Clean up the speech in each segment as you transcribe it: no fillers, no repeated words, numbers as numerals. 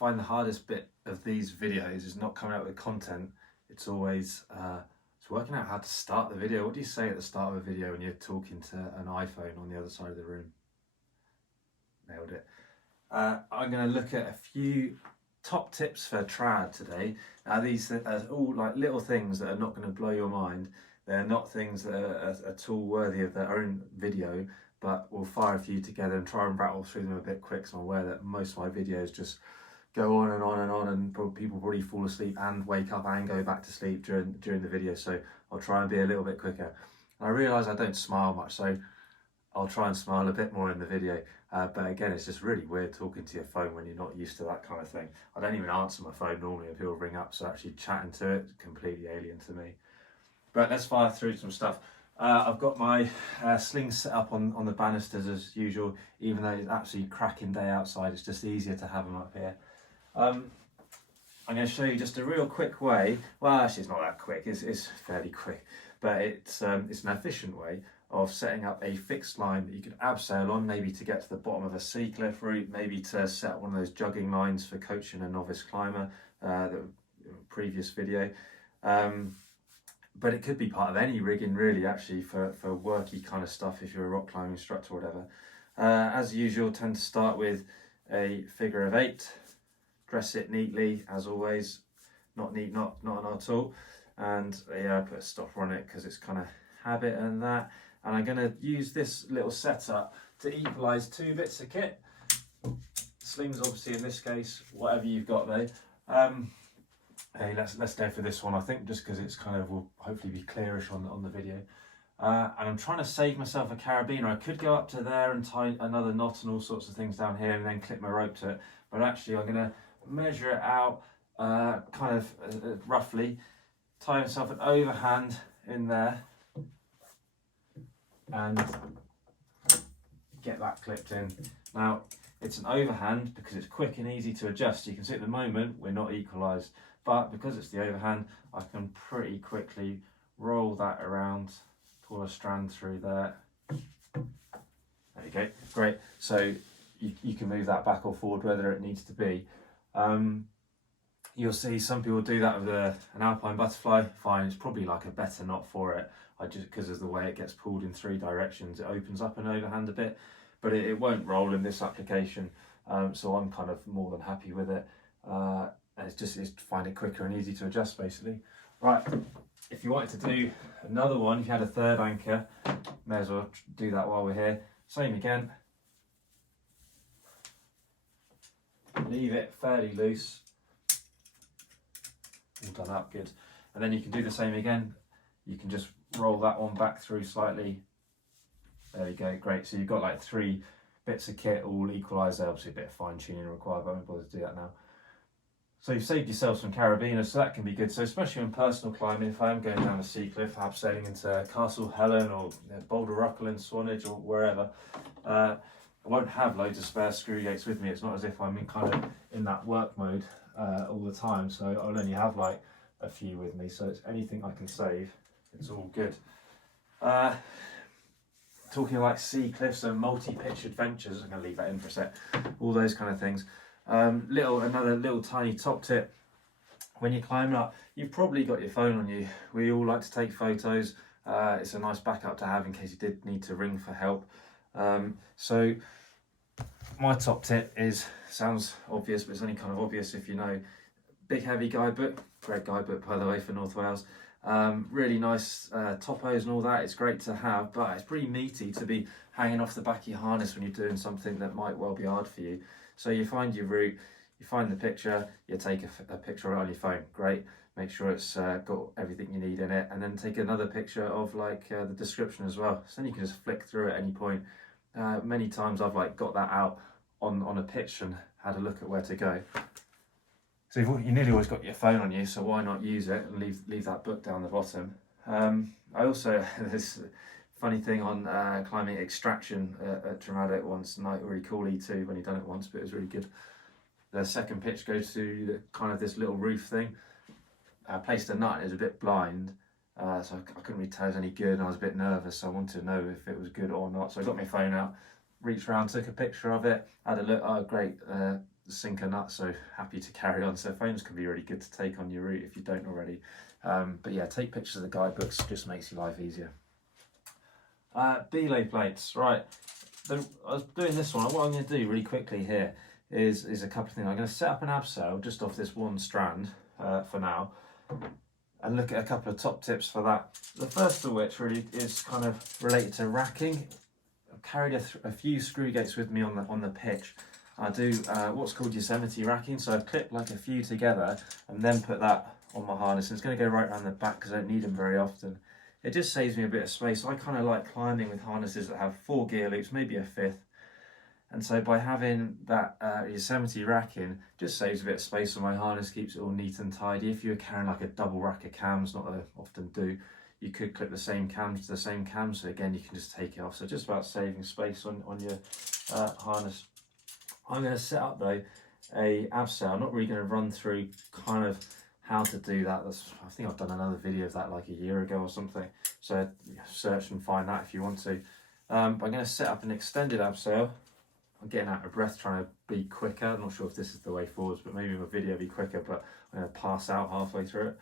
find the hardest bit of these videos is not coming out with content. It's always it's working out how to start the video. What do you say at the start of a video when you're talking to an iPhone on the other side of the room? Nailed it. I'm going to look at a few top tips for trad today. Now these are all like little things that are not going to blow your mind. They're not things that are at all worthy of their own video, but we'll fire a few together and try and rattle through them a bit quick. So I'm aware that most of my videos just go on and on and on, and people probably fall asleep and wake up and go back to sleep during the video. So I'll try and be a little bit quicker. And I realise I don't smile much, so I'll try and smile a bit more in the video. But again, it's just really weird talking to your phone when you're not used to that kind of thing. I don't even answer my phone normally when people ring up, so actually chatting to it is completely alien to me. But let's fire through some stuff. I've got my slings set up on the banisters as usual, even though it's absolutely cracking day outside. It's just easier to have them up here. I'm going to show you just a real quick way. Well, actually, it's not that quick. It's fairly quick, but it's an efficient way of setting up a fixed line that you could abseil on, maybe to get to the bottom of a sea cliff route, maybe to set one of those jugging lines for coaching a novice climber, the previous video. But it could be part of any rigging really, actually, for worky kind of stuff if you're a rock climbing instructor or whatever. As usual, tend to start with a figure of 8, dress it neatly as always, not neat, not at all. And yeah, I put a stopper on it because it's kind of habit and that. And I'm going to use this little setup to equalise 2 bits of kit. Slings, obviously, in this case, whatever you've got there. Hey, let's go for this one, I think, just because it's kind of will hopefully be clearish on the video. And I'm trying to save myself a carabiner. I could go up to there and tie another knot and all sorts of things down here and then clip my rope to it. But actually, I'm going to measure it out kind of roughly, tie myself an overhand in there and get that clipped in. Now, it's an overhand because it's quick and easy to adjust. You can see at the moment we're not equalised, but because it's the overhand, I can pretty quickly roll that around, pull a strand through there. There you go, great. So you can move that back or forward whether it needs to be. You'll see some people do that with an alpine butterfly. Fine, it's probably like a better knot for it. Because of the way it gets pulled in 3 directions, it opens up an overhand a bit, but it won't roll in this application. So I'm kind of more than happy with it. And it's to find it quicker and easy to adjust, basically. Right, if you wanted to do another one, if you had a 3rd anchor, may as well do that while we're here. Same again. Leave it fairly loose. All done up, good. And then you can do the same again. You can just roll that one back through slightly. There you go, great. So you've got like 3 bits of kit all equalised there. Obviously a bit of fine tuning required, but I won't bother to do that now. So you've saved yourself some carabiners, so that can be good. So especially in personal climbing, if I am going down a sea cliff, perhaps sailing into Castle Helen or Boulder Ruckle in Swanage or wherever, I won't have loads of spare screw gates with me. It's not as if I'm in that work mode all the time. So I'll only have like a few with me. So it's anything I can save. It's all good. Talking like sea cliffs and multi-pitch adventures, I'm going to leave that in for a sec. All those kind of things. Another little tiny top tip. When you're climbing up, you've probably got your phone on you. We all like to take photos. It's a nice backup to have in case you did need to ring for help. So my top tip sounds obvious, but it's only kind of obvious if you know. Big heavy guidebook, great guidebook by the way for North Wales. Really nice topos and all that. It's great to have, but it's pretty meaty to be hanging off the back of your harness when you're doing something that might well be hard for you. So you find your route, you find the picture, you take a picture on your phone, great. Make sure it's got everything you need in it, and then take another picture of like the description as well. So then you can just flick through at any point. Many times I've like got that out on a pitch and had a look at where to go. So you nearly always got your phone on you, so why not use it and leave that book down the bottom. I also, this funny thing on climbing extraction at Dramatic once, night really cool E2 when you've done it once, but it was really good. The second pitch goes to kind of this little roof thing. I placed a nut and it was a bit blind, so I couldn't really tell it was any good, and I was a bit nervous, so I wanted to know if it was good or not. So I got my phone out, reached around, took a picture of it, had a look, oh great, sink a nut, so happy to carry on. So phones can be really good to take on your route if you don't already. But yeah, take pictures of the guidebooks, just makes your life easier. Belay plates, right. I was doing this one. What I'm going to do really quickly here is a couple of things. I'm going to set up an abseil just off this one strand for now, and look at a couple of top tips for that. The first of which really is kind of related to racking. I've carried a few screw gates with me on the pitch. I do what's called Yosemite racking, so I've clipped like a few together and then put that on my harness, and it's going to go right around the back because I don't need them very often. It just saves me a bit of space. I kind of like climbing with harnesses that have 4 gear loops, maybe a 5th. And so by having that Yosemite racking, just saves a bit of space on my harness, keeps it all neat and tidy. If you were carrying like a double rack of cams, not that I often do, you could clip the same cams to the same cam. So again, you can just take it off. So just about saving space on your harness. I'm going to set up though a abseil. I'm not really going to run through kind of how to do that. I think I've done another video of that like a year ago or something. So search and find that if you want to. But I'm going to set up an extended abseil. I'm getting out of breath trying to be quicker. I'm not sure if this is the way forwards, but maybe my video will be quicker, but I'm going to pass out halfway through it.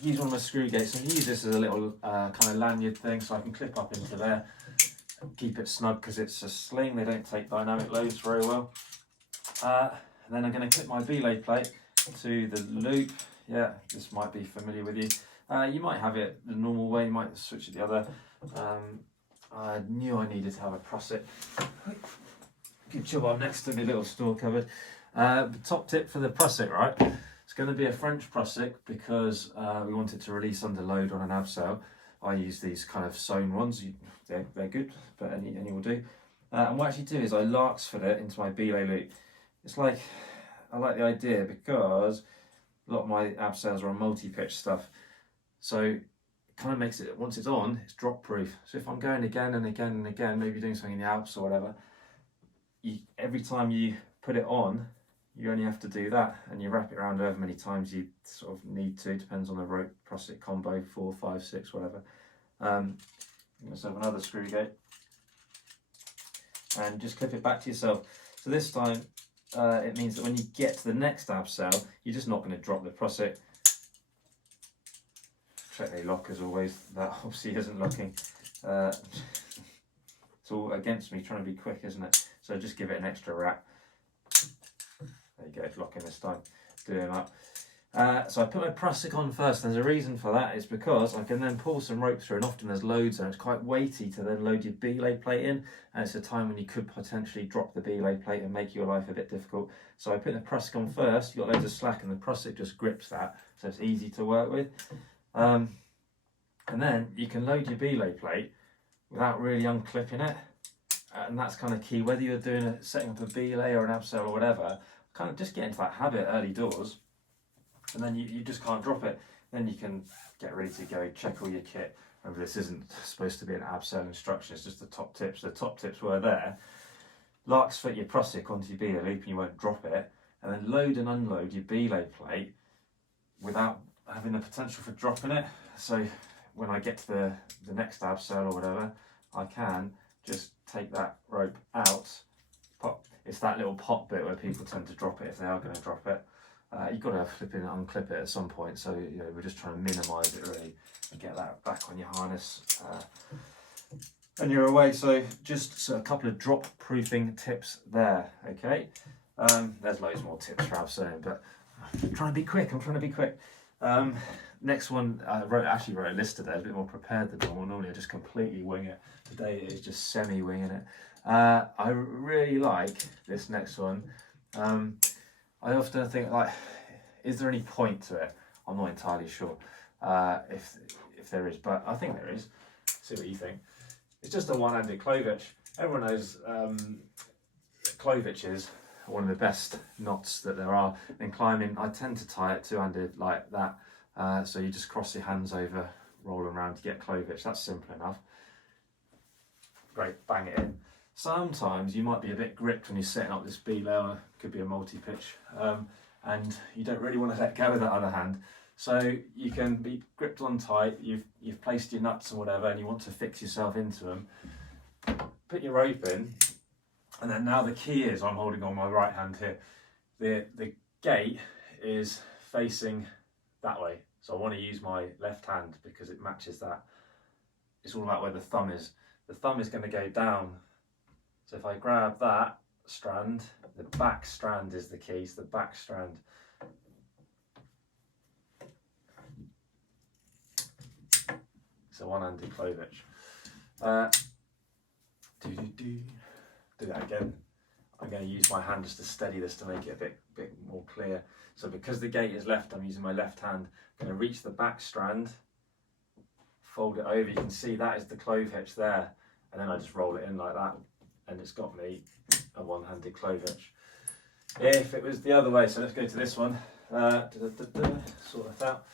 Use one of my screw gates. I'm going to use this as a little kind of lanyard thing so I can clip up into there. Keep it snug because it's a sling. They don't take dynamic loads very well. And then I'm going to clip my belay plate to the loop. Yeah, this might be familiar with you. You might have it the normal way, you might switch it the other. I knew I needed to have a Prusik. Good job, I'm next to the little store cupboard. Top tip for the Prusik, right? It's going to be a French Prusik because we want it to release under load on an abseil. I use these kind of sewn ones. They're good, but any will do. And what I actually do is I larkspur it into my belay loop. It's like, I like the idea because a lot of my abseils are on multi-pitch stuff. So it kind of makes it, once it's on, it's drop proof. So if I'm going again and again and again, maybe doing something in the Alps or whatever, every time you put it on, you only have to do that, and you wrap it around however many times you sort of need to. Depends on the rope Prusik combo, 4, 5, 6, whatever. Let's have another screw gate and just clip it back to yourself. So this time it means that when you get to the next abseil, you're just not going to drop the Prusik. Check they lock as always. That obviously isn't locking. It's all against me trying to be quick, isn't it? So just give it an extra wrap. There you go, it's locking this time. Do them up. So I put my Prusik on first. There's a reason for that. It's because I can then pull some rope through, and often there's loads and it's quite weighty to then load your belay plate in, and it's a time when you could potentially drop the belay plate and make your life a bit difficult. So I put the Prusik on first. You've got loads of slack and the Prusik just grips that, so it's easy to work with. And then you can load your belay plate without really unclipping it, and that's kind of key. Whether you're doing setting up a belay or an abseil or whatever, kind of just get into that habit early doors, and then you just can't drop it. Then you can get ready to go, check all your kit. Remember, this isn't supposed to be an abseil instruction, it's just the top tips. The top tips were there. Larkspur your Prusik onto your belay loop and you won't drop it, and then load and unload your belay plate without having the potential for dropping it. So when I get to the next abseil or whatever, I can just take that rope out, pop. It's that little pop bit where people tend to drop it if they are going to drop it. You've got to flip in and unclip it at some point, so we're just trying to minimise it really and get that back on your harness and you're away. So just a couple of drop proofing tips there, okay? There's loads more tips for abseiling, but I'm trying to be quick. Next one, I actually wrote a list today, a bit more prepared than normal. Normally I just completely wing it. Today it is just semi-winging it. I really like this next one. I often think, like, is there any point to it? I'm not entirely sure if there is, but I think there is. See what you think. It's just a one-handed clovitch. Everyone knows clovitches are one of the best knots that there are. In climbing, I tend to tie it two-handed like that. So you just cross your hands over, roll them around to get clovitch. That's simple enough. Great, bang it in. Sometimes you might be a bit gripped when you're setting up this belay, could be a multi-pitch, and you don't really want to let go of that other hand. So you can be gripped on tight, you've placed your nuts and whatever, and you want to fix yourself into them. Put your rope in, And then now the key is, I'm holding on my right hand here, the gate is facing that way. So I want to use my left hand because it matches that. It's all about where the thumb is. The thumb is going to go down. So if I grab that strand, the back strand is the key, so the back strand. It's a one-handed clovitch. Do that again. I'm going to use my hand just to steady this to make it a bit more clear. So because the gate is left, I'm using my left hand. I'm going to reach the back strand, fold it over. You can see that is the clove hitch there, and then I just roll it in like that, and it's got me a one-handed clovitch. If it was the other way, so let's go to this one. Sort that out.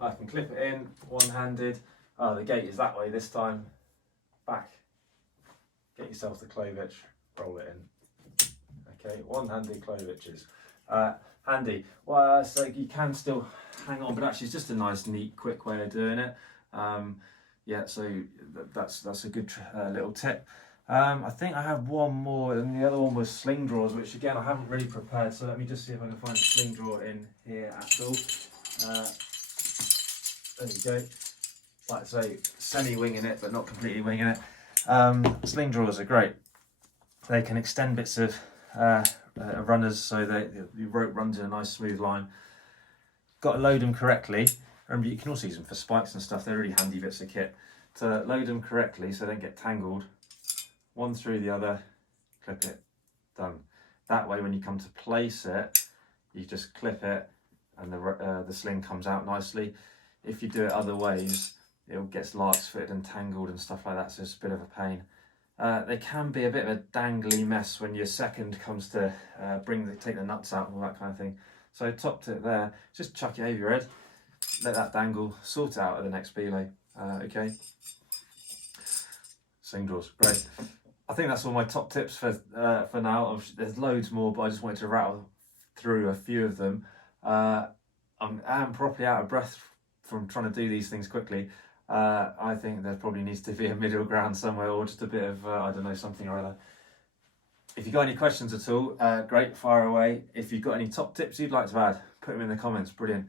I can clip it in one-handed. Oh, the gate is that way this time. Back. Get yourself the clovitch. Roll it in. Okay, one-handed clovitches. Handy. Well, so you can still hang on, but actually it's just a nice, neat, quick way of doing it. Yeah, so that's a good little tip. I think I have one more, and the other one was sling drawers, which again I haven't really prepared. So let me just see if I can find a sling drawer in here at all. There we go. Like I say, semi-winging it, but not completely winging it. Sling drawers are great. They can extend bits of runners, so the rope runs in a nice smooth line. Got to load them correctly. Remember, you can also use them for spikes and stuff. They're really handy bits of kit. To load them correctly so they don't get tangled, one through the other, clip it, done. That way when you come to place it, you just clip it and the sling comes out nicely. If you do it other ways, it gets larks fitted and tangled and stuff like that, so it's a bit of a pain. They can be a bit of a dangly mess when your second comes to take the nuts out and all that kind of thing. So top tip there, just chuck it over your head, let that dangle, sort it out at the next belay. Okay. Sling drawers, great. I think that's all my top tips for now. There's loads more, but I just wanted to rattle through a few of them. I'm properly out of breath from trying to do these things quickly. I think there probably needs to be a middle ground somewhere, or just a bit of, I don't know, something or other. If you've got any questions at all, great, fire away. If you've got any top tips you'd like to add, put them in the comments, brilliant.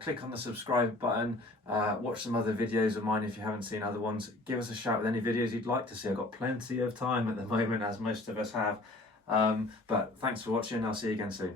Click on the subscribe button, watch some other videos of mine if you haven't seen other ones. Give us a shout with any videos you'd like to see. I've got plenty of time at the moment, as most of us have. But thanks for watching, I'll see you again soon.